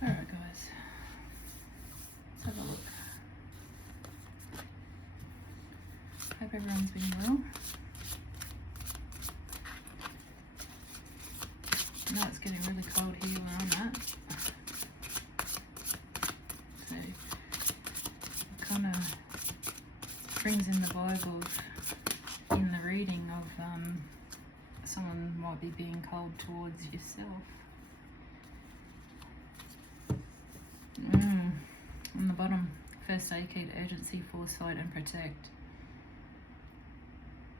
Alright guys, let's have a look. Hope everyone's been well. I know it's getting really cold here where I'm at. So it kind of brings in the vibe of, in the reading of someone might be being cold towards yourself. On the bottom, first aid kit, urgency, foresight and protect.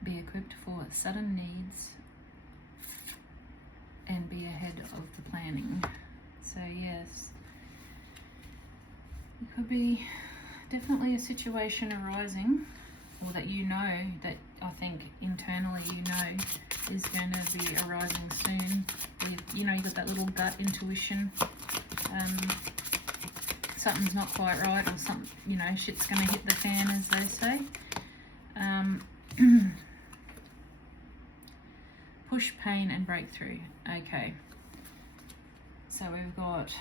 Be equipped for sudden needs and be ahead of the planning. So yes, it could be definitely a situation arising, or that you know, that I think internally you know is going to be arising soon. You know, you got that little gut intuition. Something's not quite right, or something, you know, shit's going to hit the fan, as they say. Push, pain and breakthrough. Okay, so we've got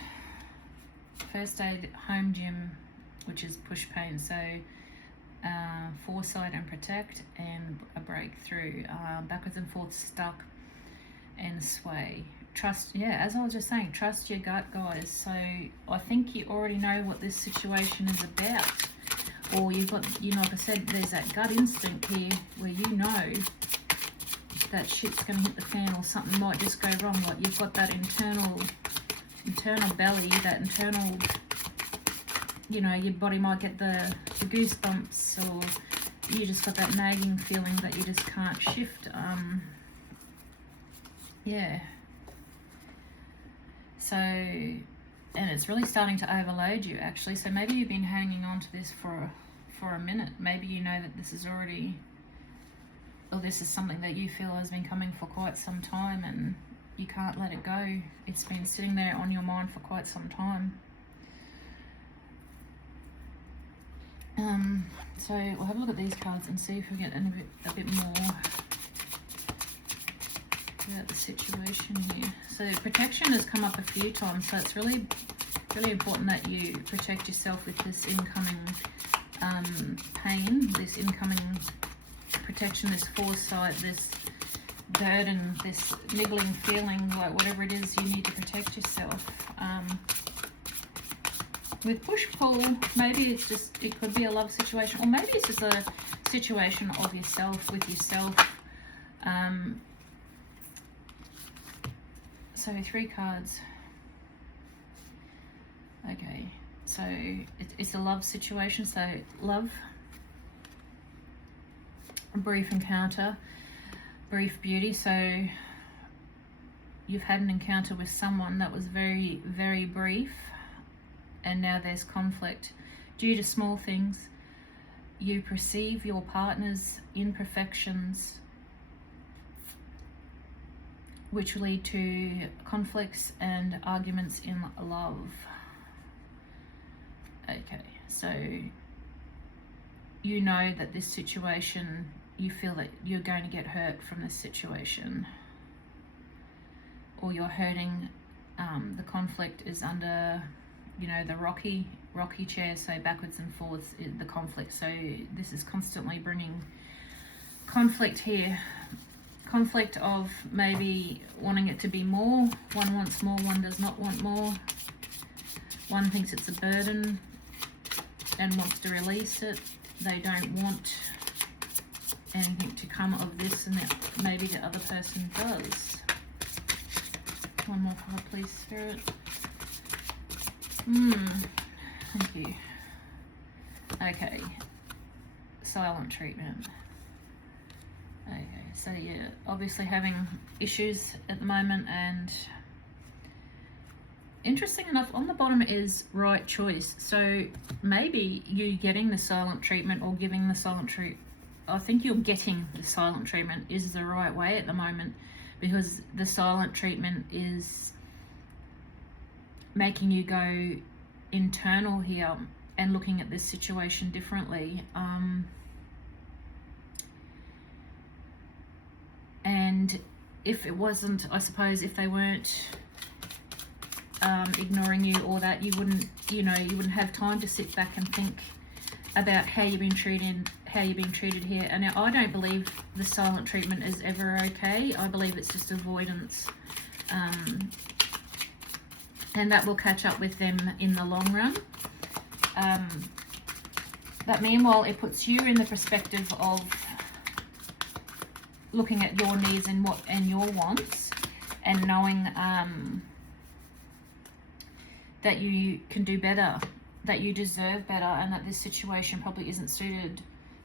first aid, home gym, which is push, pain, so foresight and protect, and a breakthrough, backwards and forth, stuck and sway. Trust, yeah, as I was just saying, trust your gut, guys. So I think you already know what this situation is about, or you've got, you know, like I said, there's that gut instinct here where you know that shit's gonna hit the fan, or something might just go wrong. Like you've got that internal belly, that internal, you know, your body might get the goosebumps, or you just got that nagging feeling that you just can't shift. Yeah. So, and it's really starting to overload you actually. So maybe you've been hanging on to this for a minute. Maybe you know that this is already, or this is something that you feel has been coming for quite some time and you can't let it go. It's been sitting there on your mind for quite some time. So we'll have a look at these cards and see if we get a bit more about the situation here. So protection has come up a few times, so it's really important that you protect yourself with this incoming pain, this incoming protection, this foresight, this burden, this niggling feeling, like whatever it is, you need to protect yourself. With push-pull, maybe it's just, it could be a love situation, or maybe it's just a situation of yourself, with yourself. So 3 cards. Okay, so it's a love situation. So love, a brief encounter, brief beauty. So you've had an encounter with someone that was very, very brief, and now there's conflict due to small things. You perceive your partner's imperfections, which lead to conflicts and arguments in love. Okay, so you know that this situation, you feel that you're going to get hurt from this situation, or you're hurting. The conflict is under, you know, the rocky chair, so backwards and forwards, the conflict. So this is constantly bringing conflict here. Conflict of maybe wanting it to be more. One wants more, one does not want more. One thinks it's a burden and wants to release it. They don't want anything to come of this, and that maybe the other person does. One more card, please, Spirit. Thank you. Okay. Silent treatment. Okay, so you're obviously having issues at the moment, and interesting enough, on the bottom is right choice. So maybe you getting the silent treatment or giving the silent treatment, I think you're getting the silent treatment is the right way at the moment, because the silent treatment is making you go internal here and looking at this situation differently. And if it wasn't, I suppose, if they weren't ignoring you, or that you wouldn't, you wouldn't have time to sit back and think about how you've been treated here. And I don't believe the silent treatment is ever okay. I believe it's just avoidance, and that will catch up with them in the long run. But meanwhile, it puts you in the perspective of looking at your needs and your wants, and knowing that you can do better, that you deserve better, and that this situation probably isn't suited.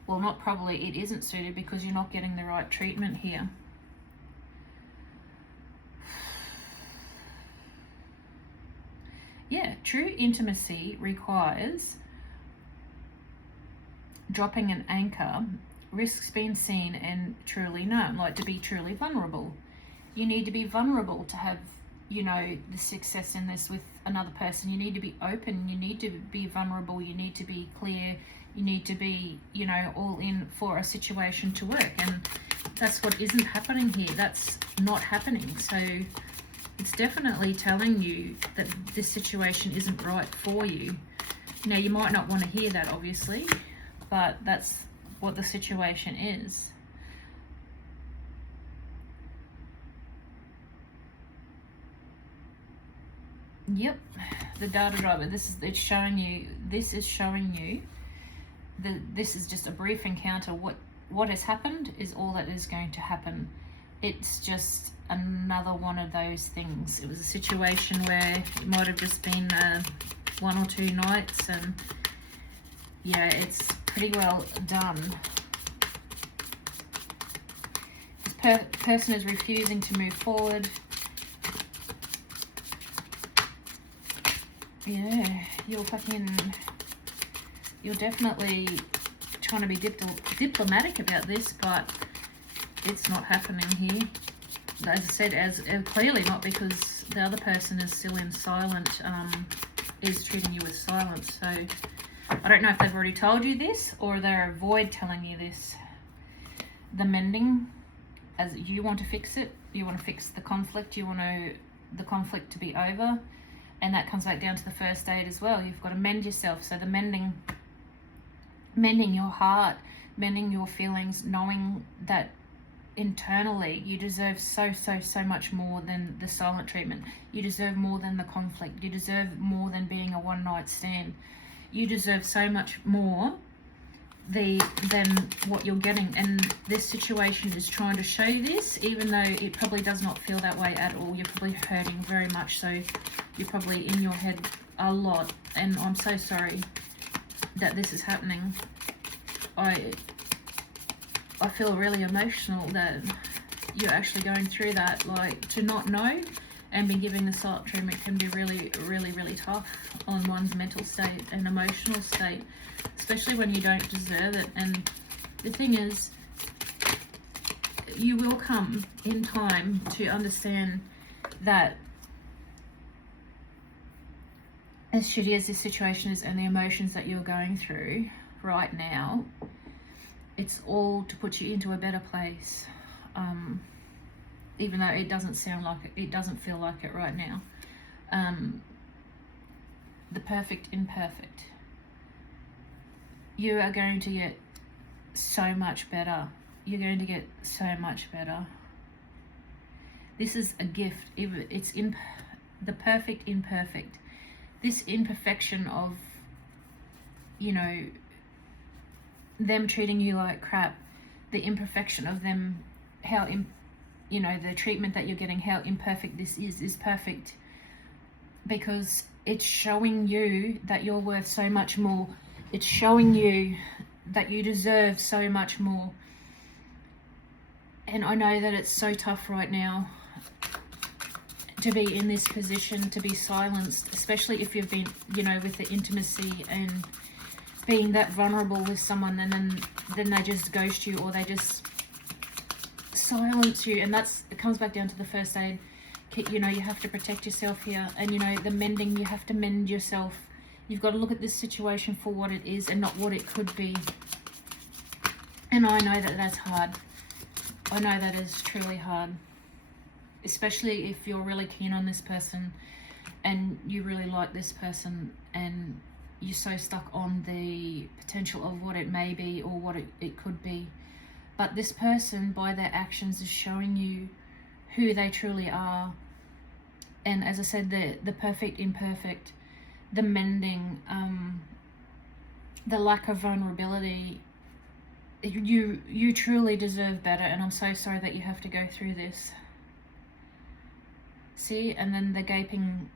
Well, not probably, it isn't suited because you're not getting the right treatment here. Yeah, true intimacy requires dropping an anchor, risks being seen and truly known, like to be truly vulnerable. You need to be vulnerable to have, the success in this with another person. You need to be open, you need to be vulnerable, you need to be clear, you need to be, all in for a situation to work. And that's what isn't happening here. That's not happening. So it's definitely telling you that this situation isn't right for you. Now, you might not want to hear that, obviously, but that's what the situation is. Yep, the data driver. This is showing you that this is just a brief encounter. What has happened is all that is going to happen. It's just another one of those things. It was a situation where it might have just been 1 or 2 nights, and yeah, it's pretty well done. This person is refusing to move forward. Yeah, you're definitely trying to be diplomatic about this, but it's not happening here. As I said, clearly not, because the other person is still in silent, is treating you with silence. So I don't know if they've already told you this or they avoid telling you this. The mending, as you want to fix it, you want to fix the conflict, you want the conflict to be over. And that comes back down to the first aid as well. You've got to mend yourself. So the mending your heart, mending your feelings, knowing that internally you deserve so much more than the silent treatment. You deserve more than the conflict. You deserve more than being a one-night stand. You deserve so much more than what you're getting. And this situation is trying to show you this, even though it probably does not feel that way at all. You're probably hurting very much, so you're probably in your head a lot, and I'm so sorry that this is happening. I feel really emotional that you're actually going through that. Like, to not know and be giving the silent treatment can be really tough on one's mental state and emotional state, especially when you don't deserve it. And the thing is, you will come in time to understand that as shitty as this situation is and the emotions that you're going through right now, it's all to put you into a better place. Even though it doesn't sound like it doesn't feel like it right now. The perfect imperfect. You are going to get so much better. You're going to get so much better. This is a gift. It's the perfect imperfect. This imperfection of, them treating you like crap, the imperfection of them, how the treatment that you're getting, how imperfect this is perfect, because it's showing you that you're worth so much more. It's showing you that you deserve so much more. And I know that it's so tough right now to be in this position, to be silenced, especially if you've been, with the intimacy and being that vulnerable with someone, and then they just ghost you, or they just silence you. And it comes back down to the first aid. You have to protect yourself here. And the mending, you have to mend yourself. You've got to look at this situation for what it is and not what it could be. And I know that that's hard. I know that is truly hard, especially if you're really keen on this person and you really like this person, and you're so stuck on the potential of what it may be or what it could be. But this person, by their actions, is showing you who they truly are. And as I said, the perfect, imperfect, the mending, the lack of vulnerability. You truly deserve better, and I'm so sorry that you have to go through this. See, and then the gaping.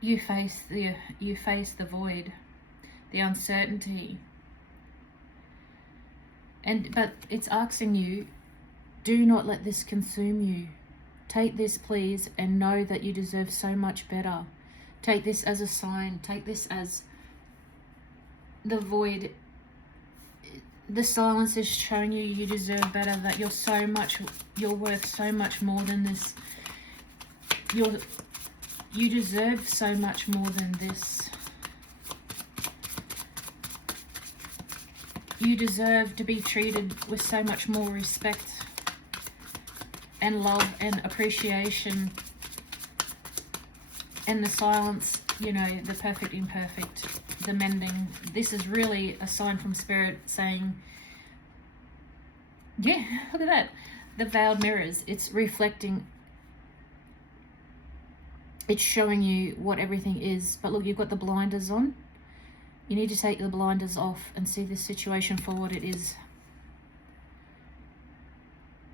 You face the void, the uncertainty. But it's asking you, do not let this consume you. Take this, please, and know that you deserve so much better. Take this as a sign. Take this as the void. The silence is showing you you deserve better, that you're worth so much more than this. You deserve so much more than this. You deserve to be treated with so much more respect and love and appreciation. And the silence, you know, the perfect, imperfect, the mending. This is really a sign from Spirit saying, yeah, look at that. The veiled mirrors, it's reflecting. It's showing you what everything is. But look, you've got the blinders on. You need to take the blinders off and see this situation for what it is.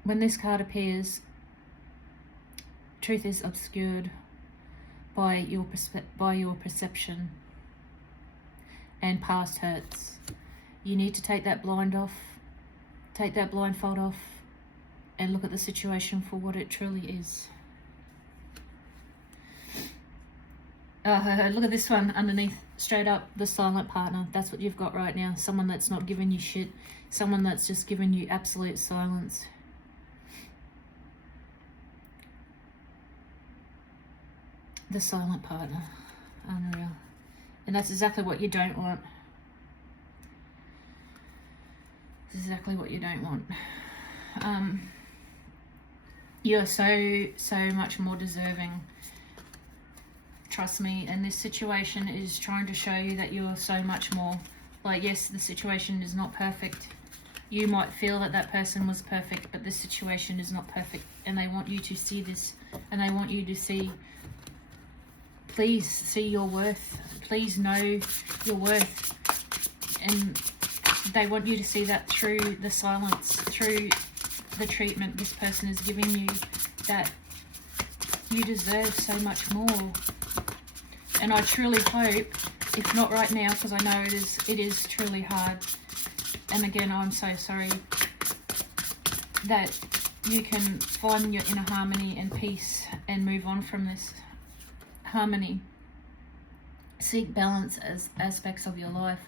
When this card appears, truth is obscured by your perception, and past hurts. You need to take that blindfold off, and look at the situation for what it truly is. Look at this one underneath, straight up, the silent partner. That's what you've got right now. Someone that's not giving you shit. Someone that's just giving you absolute silence. The silent partner. Unreal. And that's exactly what you don't want. That's exactly what you don't want. You're so much more deserving. Trust me, and this situation is trying to show you that you're so much more. Like, yes, the situation is not perfect. You might feel that that person was perfect, but this situation is not perfect. And they want you to see this, and they want you to see, please see your worth. Please know your worth. And they want you to see that through the silence, through the treatment this person is giving you, that you deserve so much more. And I truly hope, if not right now, because I know it is truly hard, and again, I'm so sorry, that you can find your inner harmony and peace and move on from this harmony. Seek balance as aspects of your life.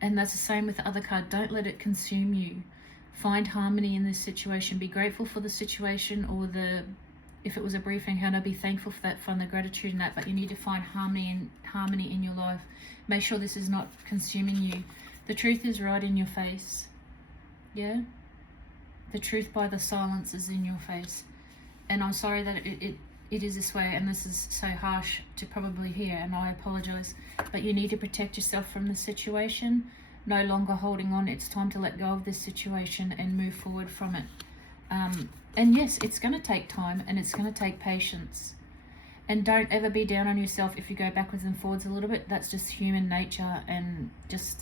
And that's the same with the other card. Don't let it consume you. Find harmony in this situation. Be grateful for the situation, or if it was a brief encounter, be thankful for that, find the gratitude in that, but you need to find harmony in your life. Make sure this is not consuming you. The truth is right in your face. Yeah? The truth by the silence is in your face. And I'm sorry that it is this way, and this is so harsh to probably hear, and I apologize. But you need to protect yourself from the situation. No longer holding on. It's time to let go of this situation and move forward from it. And yes, it's going to take time, and it's going to take patience. And don't ever be down on yourself if you go backwards and forwards a little bit. That's just human nature, and it's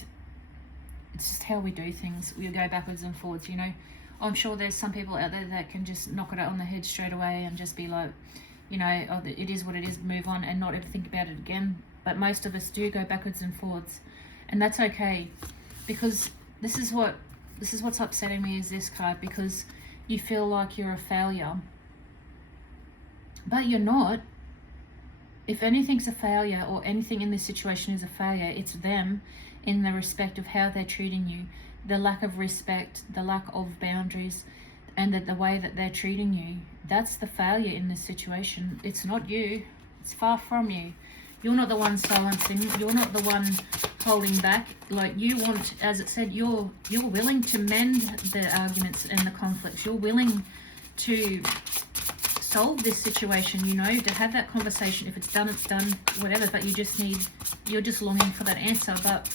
just how we do things. We go backwards and forwards, you know. I'm sure there's some people out there that can just knock it out on the head straight away and just be like, you know, oh, it is what it is, move on, and not ever think about it again. But most of us do go backwards and forwards, and that's okay, because this is what's upsetting me is this card, because you feel like you're a failure, but you're not. If anything's a failure, or anything in this situation is a failure, it's them, in the respect of how they're treating you, the lack of respect, the lack of boundaries, and the way that they're treating you. That's the failure in this situation. It's not you. It's far from you. You're not the one silencing. You're not the one holding back. Like, you want, as it said, you're willing to mend the arguments and the conflicts. You're willing to solve this situation, you know, to have that conversation. If it's done, it's done, whatever, but you're just longing for that answer. But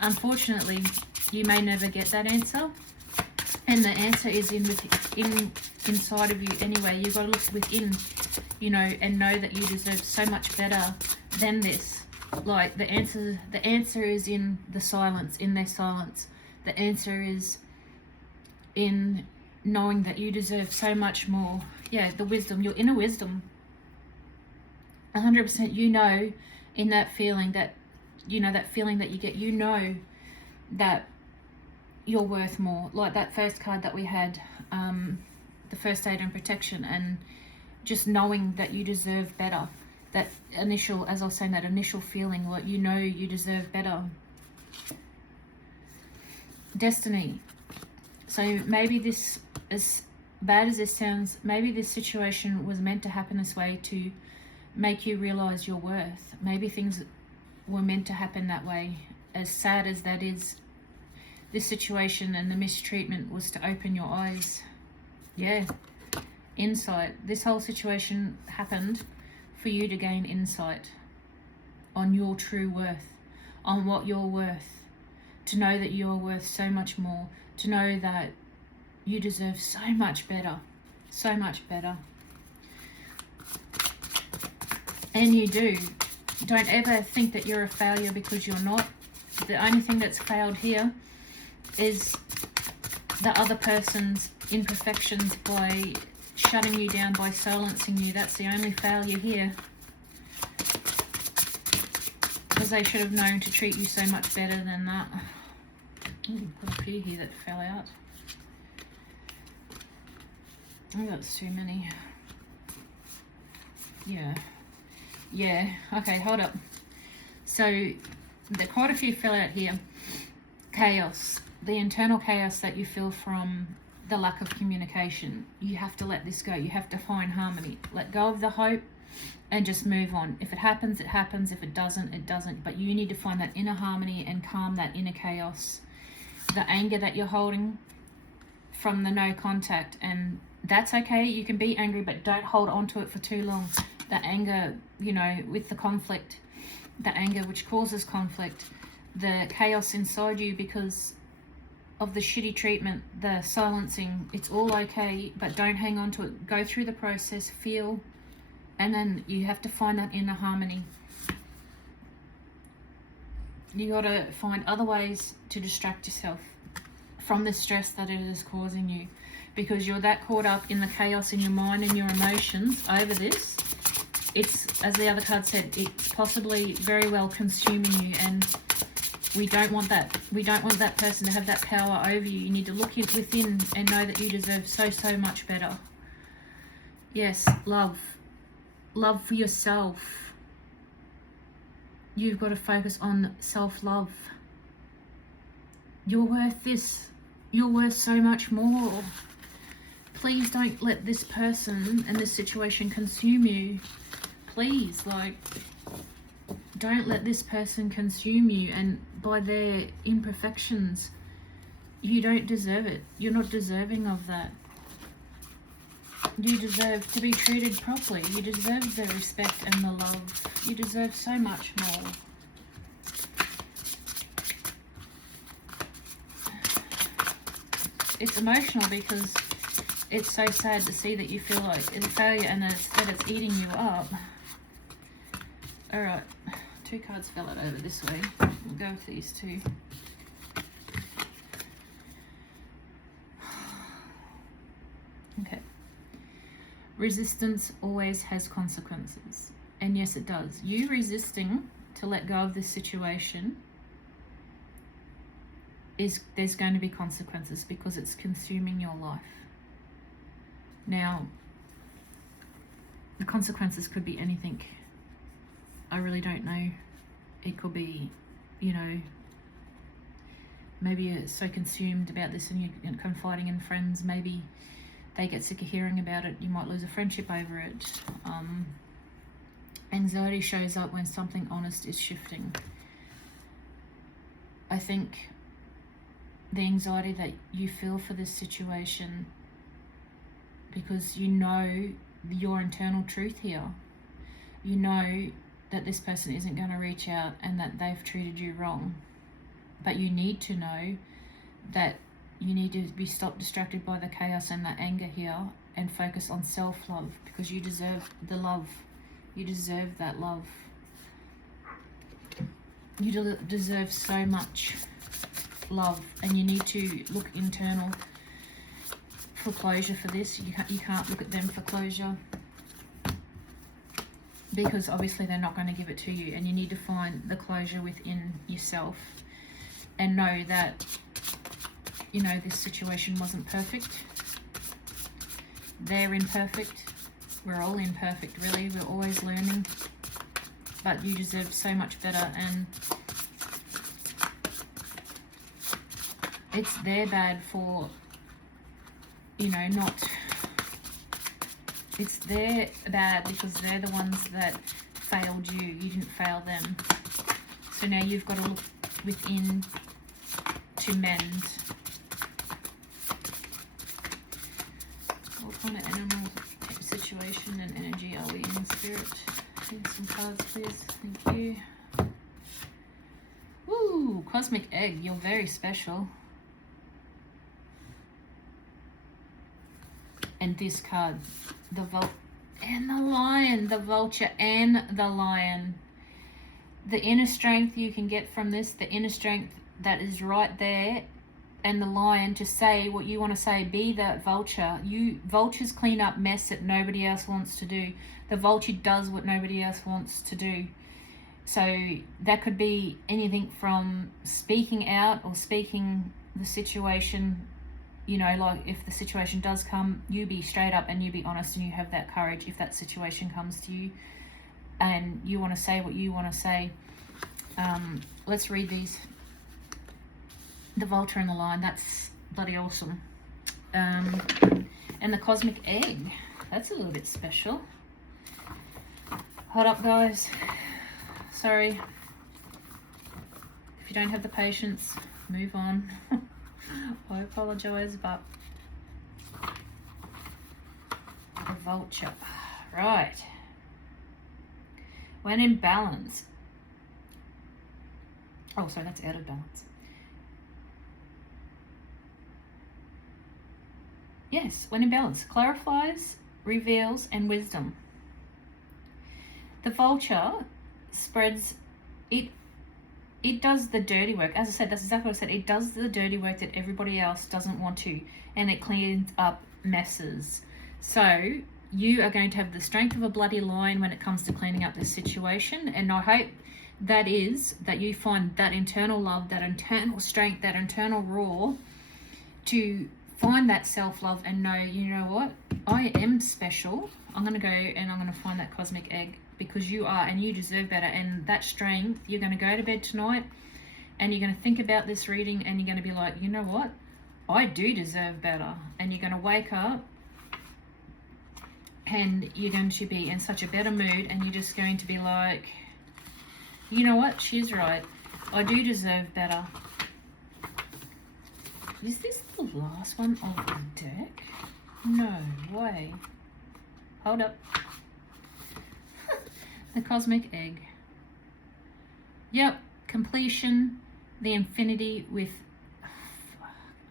unfortunately, you may never get that answer. And the answer is inside of you anyway. You've got to look within, you know, and know that you deserve so much better than this. Like, the answer is in the silence, in their silence. The answer is in knowing that you deserve so much more. Yeah, the wisdom, your inner wisdom. 100%, you know, in that feeling that, you know, that feeling that you get, you know that you're worth more. Like that first card that we had, the first aid and protection, and just knowing that you deserve better. That initial, as I was saying, that initial feeling, like, you know, you deserve better. Destiny. So maybe this, as bad as this sounds, maybe this situation was meant to happen this way to make you realize your worth. Maybe things were meant to happen that way. As sad as that is, this situation and the mistreatment was to open your eyes. Yeah, insight. This whole situation happened for you to gain insight on your true worth, on what you're worth, to know that you're worth so much more, to know that you deserve so much better, so much better. And you do. Don't ever think that you're a failure, because you're not. The only thing that's failed here is the other person's imperfections by shutting you down, by silencing you. That's the only failure here. Because they should have known to treat you so much better than that. Ooh, put a few here that fell out. Oh, that's too many. Yeah, okay, hold up. So there quite a few fell out here. Chaos, the internal chaos that you feel from the lack of communication. You have to let this go. You have to find harmony. Let go of the hope and just move on. If it happens, it happens. If it doesn't, it doesn't. But you need to find that inner harmony and calm that inner chaos. The anger that you're holding from the no contact, and that's okay. You can be angry, but don't hold on to it for too long. The anger, you know, with the conflict, the anger which causes conflict, the chaos inside you because of the shitty treatment, the silencing, it's all okay, but don't hang on to it. Go through the process, feel, and then you have to find that inner harmony. You got to find other ways to distract yourself from the stress that it is causing you, because you're that caught up in the chaos in your mind and your emotions over this. It's, as the other card said, it's possibly very well consuming you, and we don't want that. We don't want that person to have that power over you. You need to look within and know that you deserve so, so much better. Yes, love. Love for yourself. You've got to focus on self-love. You're worth this. You're worth so much more. Please don't let this person and this situation consume you. Please, like, don't let this person consume you, and by their imperfections. You don't deserve it. You're not deserving of that. You deserve to be treated properly. You deserve the respect and the love. You deserve so much more. It's emotional because it's so sad to see that you feel like it's a failure and that it's eating you up. Alright, 2 cards fell out over this way. We'll go with these 2. Okay. Resistance always has consequences. And yes, it does. You resisting to let go of this situation, there's going to be consequences because it's consuming your life. Now, the consequences could be anything. I really don't know. It could be, you know, maybe you're so consumed about this and you're confiding in friends. Maybe they get sick of hearing about it. You might lose a friendship over it. Anxiety shows up when something honest is shifting. I think the anxiety that you feel for this situation, because you know your internal truth here. You know that this person isn't going to reach out and that they've treated you wrong. But you need to know that you need to be stopped distracted by the chaos and the anger here and focus on self-love, because you deserve the love. You deserve that love. You deserve so much love, and you need to look internal for closure for this. You can't look at them for closure, because obviously they're not going to give it to you, and you need to find the closure within yourself and know that, you know, this situation wasn't perfect. They're imperfect. We're all imperfect, really. We're always learning. But you deserve so much better, and it's their bad for, you know, not... It's their bad because they're the ones that failed you. You didn't fail them. So now you've got to look within to mend. What kind of animal situation and energy are we in, Spirit? Give some cards, please. Thank you. Woo! Cosmic Egg. You're very special. And this card, the and the Lion, the Vulture and the Lion. The inner strength you can get from this, the inner strength that is right there, and the Lion to say what you want to say. Be that Vulture. Vultures clean up mess that nobody else wants to do. The Vulture does what nobody else wants to do. So that could be anything from speaking out or speaking the situation. You know, like if the situation does come, you be straight up and you be honest, and you have that courage if that situation comes to you and you want to say what you want to say. Let's read these. The Vulture and the Lion, that's bloody awesome. And the Cosmic Egg, that's a little bit special. Hold up, guys. Sorry. If you don't have the patience, move on. I apologise, but the Vulture. Right. When in balance. Oh, sorry, that's out of balance. Yes, when in balance. Clarifies, reveals, and wisdom. The Vulture spreads it. It does the dirty work. As I said, that's exactly what I said. It does the dirty work that everybody else doesn't want to, and it cleans up messes. So you are going to have the strength of a bloody lion when it comes to cleaning up this situation, and I hope that is that you find that internal love, that internal strength, that internal roar to find that self-love and know, you know what, I am special. I'm going to go and I'm going to find that cosmic egg, because you are, and you deserve better. And that strength, you're going to go to bed tonight and you're going to think about this reading and you're going to be like, you know what, I do deserve better. And you're going to wake up and you're going to be in such a better mood, and you're just going to be like, you know what, she's right, I do deserve better. Is this the last one of the deck? No way. Hold up. The Cosmic Egg. Yep, completion, the infinity with...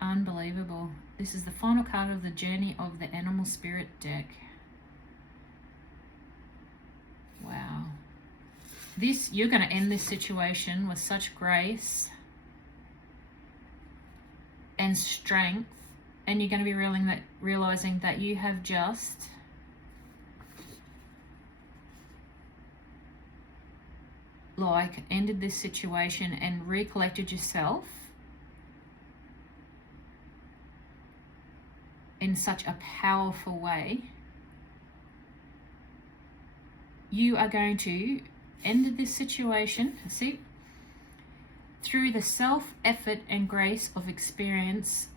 Unbelievable. This is the final card of the Journey of the Animal Spirit deck. Wow. This, you're going to end this situation with such grace and strength, and you're going to be realizing that you have just like ended this situation and recollected yourself in such a powerful way. You are going to end this situation, see, through the self-effort and grace of experience,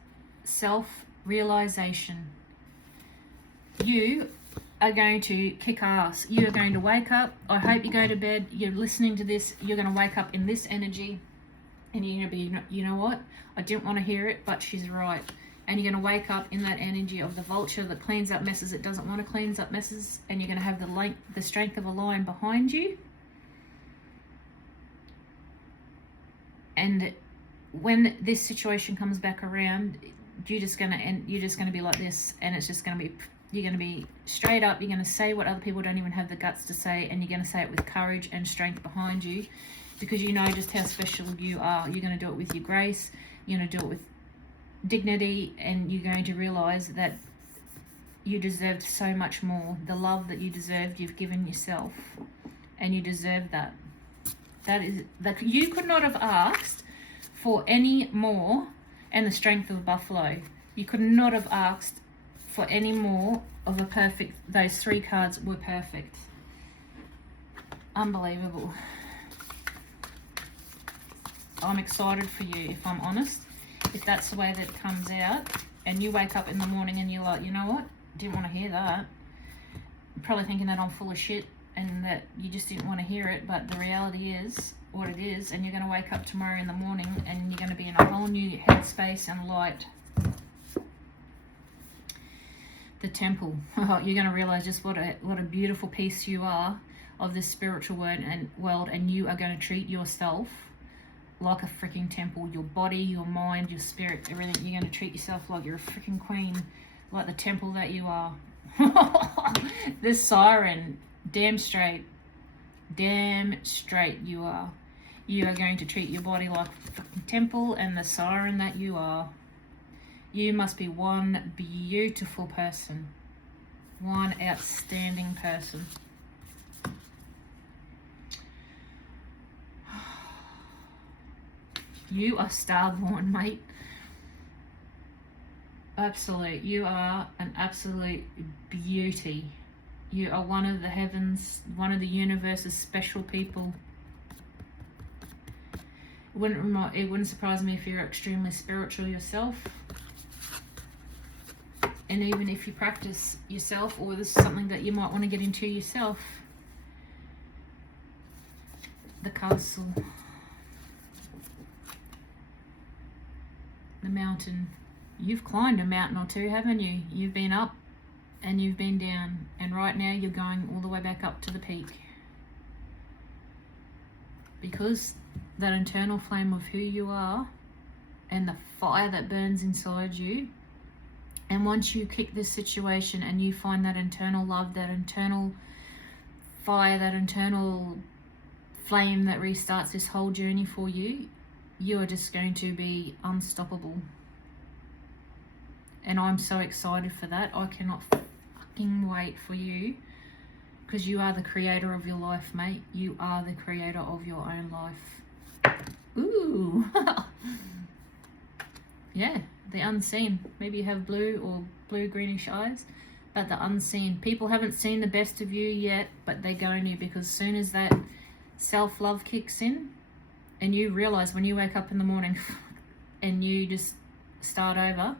self-realization. You are going to kick ass. You are going to wake up. I hope you go to bed. You're listening to this. You're going to wake up in this energy, and you're going to be, you know what? I didn't want to hear it, but she's right. And you're going to wake up in that energy of the vulture that cleans up messes it doesn't want to clean up messes, and you're going to have the strength of a lion behind you. And when this situation comes back around, you're just going to be like this, and it's just going to be, you're going to be straight up. You're going to say what other people don't even have the guts to say, and you're going to say it with courage and strength behind you, because you know just how special you are. You're going to do it with your grace. You're going to do it with dignity, and you're going to realize that you deserved so much more. The love that you deserved, you've given yourself, and you deserve that. That is that you could not have asked for any more. And the strength of a buffalo, you could not have asked for any more of a perfect. Those 3 cards were perfect. Unbelievable. I'm excited for you, if I'm honest. If that's the way that it comes out, and you wake up in the morning and you're like, you know what, didn't want to hear that. I'm probably thinking that I'm full of shit and that you just didn't want to hear it, but the reality is what it is, and you're going to wake up tomorrow in the morning and you're going to be in a whole new headspace and light. The Temple. You're going to realize just what a beautiful piece you are of this spiritual world, and you are going to treat yourself like a freaking temple. Your body, your mind, your spirit, everything. You're going to treat yourself like you're a freaking queen, like the temple that you are. This siren, damn straight you are. You are going to treat your body like a freaking temple, and the siren that you are. You must be one beautiful person, one outstanding person. You are starborn, mate. Absolute. You are an absolute beauty. You are one of the heavens, one of the universe's special people. It wouldn't surprise me if you're extremely spiritual yourself. And even if you practice yourself, or this is something that you might want to get into yourself. The castle. The mountain. You've climbed a mountain or two, haven't you? You've been up and you've been down, and right now you're going all the way back up to the peak, because that internal flame of who you are and the fire that burns inside you, and once you kick this situation and you find that internal love, that internal fire, that internal flame that restarts this whole journey for you, you are just going to be unstoppable. And I'm so excited for that. I cannot fucking wait for you, because you are the creator of your life, mate. You are the creator of your own life. Ooh. Yeah, the unseen. Maybe you have blue or blue-greenish eyes, but the unseen. People haven't seen the best of you yet, but they're going to, because as soon as that self-love kicks in, and you realize when you wake up in the morning and you just start over,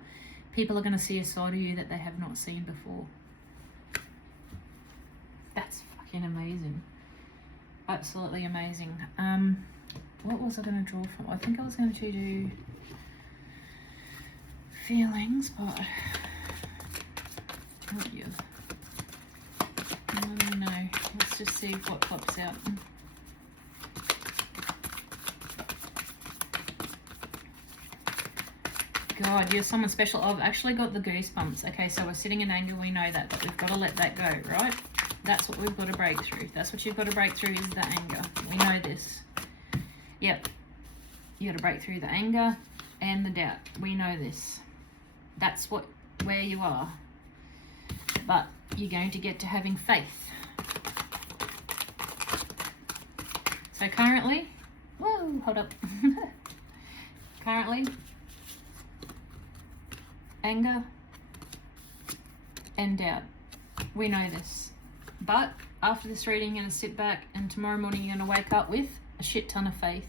people are going to see a side of you that they have not seen before. That's fucking amazing. Absolutely amazing. What was I going to draw from? I think I was going to do feelings, but oh yeah. I don't know. Let's just see what pops out. God, you're someone special. I've actually got the goosebumps. Okay, so we're sitting in anger, we know that, but we've got to let that go, right? That's what we've got to break through. That's what you've got to break through, is the anger. We know this. Yep. You got to break through the anger and the doubt. We know this. That's where you are. But you're going to get to having faith. So currently, whoa, hold up. Currently, anger and doubt. We know this. But after this reading, you're going to sit back, and tomorrow morning you're going to wake up with a shit ton of faith.